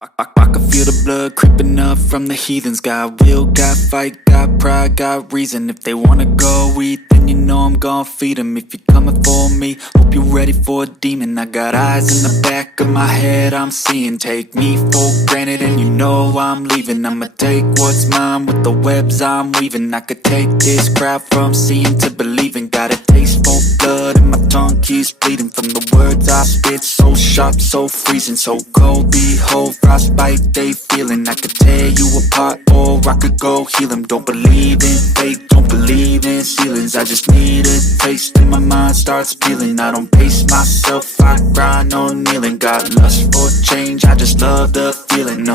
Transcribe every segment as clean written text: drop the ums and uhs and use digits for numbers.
I can feel the blood creeping up from the heathens. Got will, got fight, got pride, got reason. If they wanna go eat, then you know I'm gon' feed them. If you're coming for me, hope you're ready for a demon. I got eyes in the back of my head, I'm seeing. Take me for granted and you know I'm leaving. I'ma take what's mine with the webs I'm weaving. I could take this crowd from seeing to believing. Got a taste for blood and my tongue keeps bleeding from the words I spit. So sharp, so freezing, so cold. Behold, frostbite they feeling. I could tear you apart or I could go heal them. Don't believe in fate, don't believe in ceilings. I just need a taste and my mind starts peeling. I don't pace myself, I grind on kneeling. Got lust for change, I just love the feeling.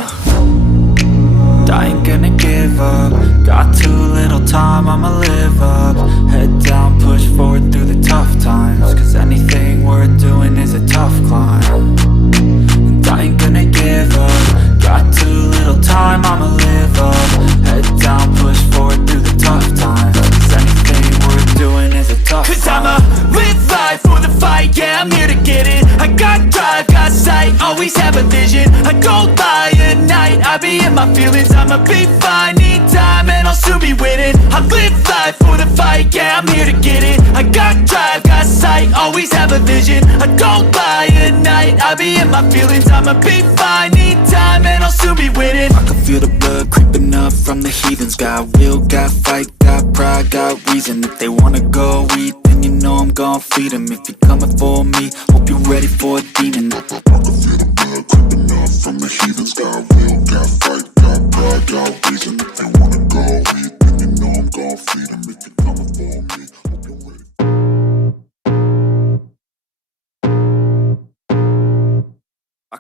I ain't gonna give up. Got too little time, I'ma live up. Head down, push forward through the tough times. Cause anything worth doing is a tough climb. And I ain't gonna give up. Got too little time, I'ma live up. Head down, push forward through the tough times. Cause anything worth doing is a tough climb. Cause I'ma live life for the fight, yeah, I'm here to get it. I got drive, got sight, always have a vision. I go by at night, I be in my feelings. I'ma be fine, need time, and I'll soon be winning. I live life for the fight, yeah, I'm here to get it. I got drive, got sight, always have a vision. I go by at night, I be in my feelings. I'ma be fine, need time, and I'll soon be winning. I can feel the blood creeping up from the heathens. Got will, got fight, got pride, got reason. If they wanna go eat, then you know I'm gon' feed them. If you're coming for me, hope you're ready for a demon. I can feel the blood creeping up from the heathens. Got will, got fight, got pride, got reason. If they wanna go eat, then you know I'm gon' feed them. If you're coming for me, hope you're ready.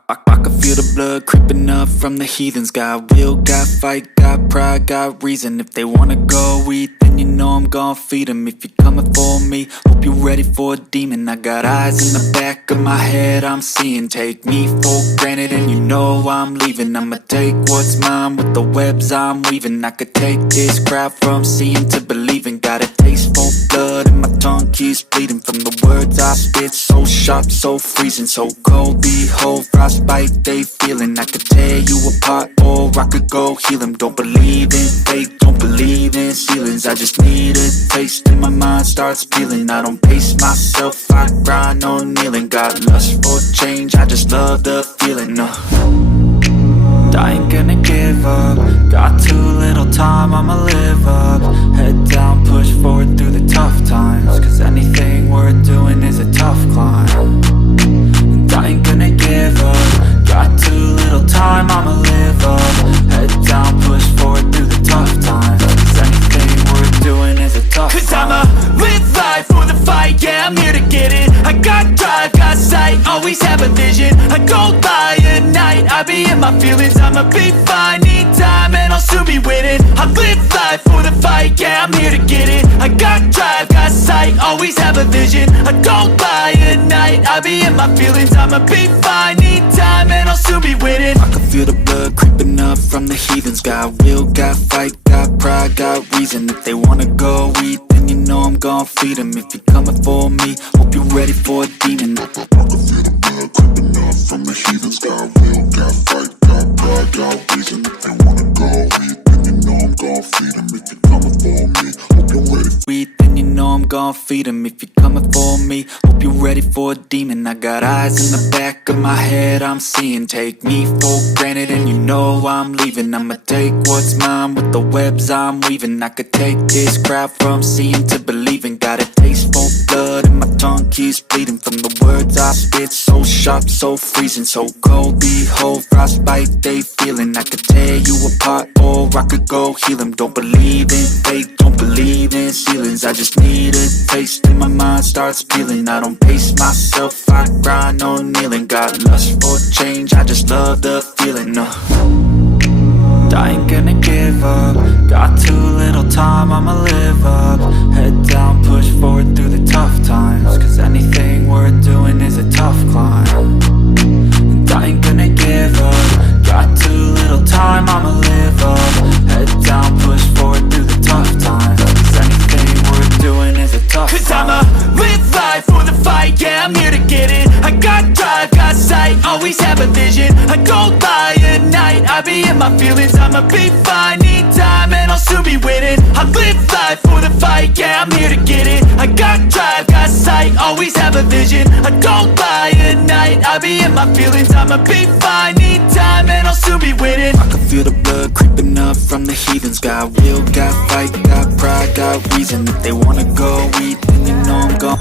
I can feel the blood creeping up from the heathens. Got will, got fight, got pride, got reason. If they wanna go eat, then you know I'm gon' feed them. If you're coming for me, hope you're ready for a demon. I got eyes in the back of my head, I'm seeing. Take me for granted and you know I'm leaving. I'ma take what's mine with the webs I'm weaving. I could take this crowd from seeing to believing. Got a taste for blood and my tongue keeps bleeding from the words I spit. So sharp, so freezing, so cold. Behold, frostbite they feeling. I could tear you apart or I could go heal them. Don't believe in fate, don't believe in ceilings. I just need a taste and my mind starts peeling. I don't pace myself, I grind on kneeling. Got lust for change, I just love the feeling. I ain't gonna give up. Got too little time, I'ma live up. Head down, push forward through the tough times. Cause anything worth doing is a tough climb. And I ain't gonna give up. Got too little time, I'ma live up. Head down, push forward through the tough times. Cause anything worth doing is a tough climb. Cause I'ma live life for the fight, yeah, I'm here to get it. I got drive, got sight, always have a vision. I go by at night, I be in my feelings. I'ma be fine, need time, and I'll soon be winning. I live life for the fight, yeah, I'm here to get it. I got drive, got sight, always have a vision. I go by at night, I be in my feelings. I'ma be fine, need time, and I'll soon be winning. I can feel the blood creeping up from the heathens. Got will, got fight, got pride, got reason. If they wanna go eat, then you know I'm gon' feed them. If you're coming for me, hope you're ready for a demon. I can feel the blood creeping up from the heathens. Got will, got fight, got pride, got reason. If they wanna go eat, then you know I'm gon' feed them. If you're coming for me, hope you're ready for eat, then you know I'm gon' feed them. If you're coming for me, hope you're ready for a demon. I got eyes in the back of my head, I'm seeing. Take me for granted and you know I'm leaving. I'ma take what's mine with the webs I'm weaving. I could take this crowd from seeing to believing. Got a taste for blood and my tongue keeps bleeding from the words I spit. So sharp, so freezing, so cold. Behold, frostbite they feeling. I could tear you apart or I could go heal them. Don't believe in fate, don't believe in ceilings. I just need a taste and my mind starts peeling. I don't pace myself, I grind on kneeling. Got lust for change, I just love the feeling. I ain't gonna give up. Got too little time, I'ma live up. Head down, push forward through the tough times. Cause anything worth doing is a tough climb. And I ain't gonna give up. Got too little time, I'ma live up. Head down, push forward through the tough times. Cause anything worth doing is a tough climb. Cause I'ma live life for the fight, yeah, I'm here to get it. I got drive, got sight, always have a vision. I go by at in my feelings, I'ma be fine. Need time and I'll soon be winning. I live life for the fight, yeah, I'm here to get it. I got drive, got sight, always have a vision. I don't lie at night, I be in my feelings, I'ma be fine. Need time and I'll soon be winning. I can feel the blood creeping up from the heathens. Got will, got fight, got pride, got reason. If they wanna go eat, then you know I'm gone.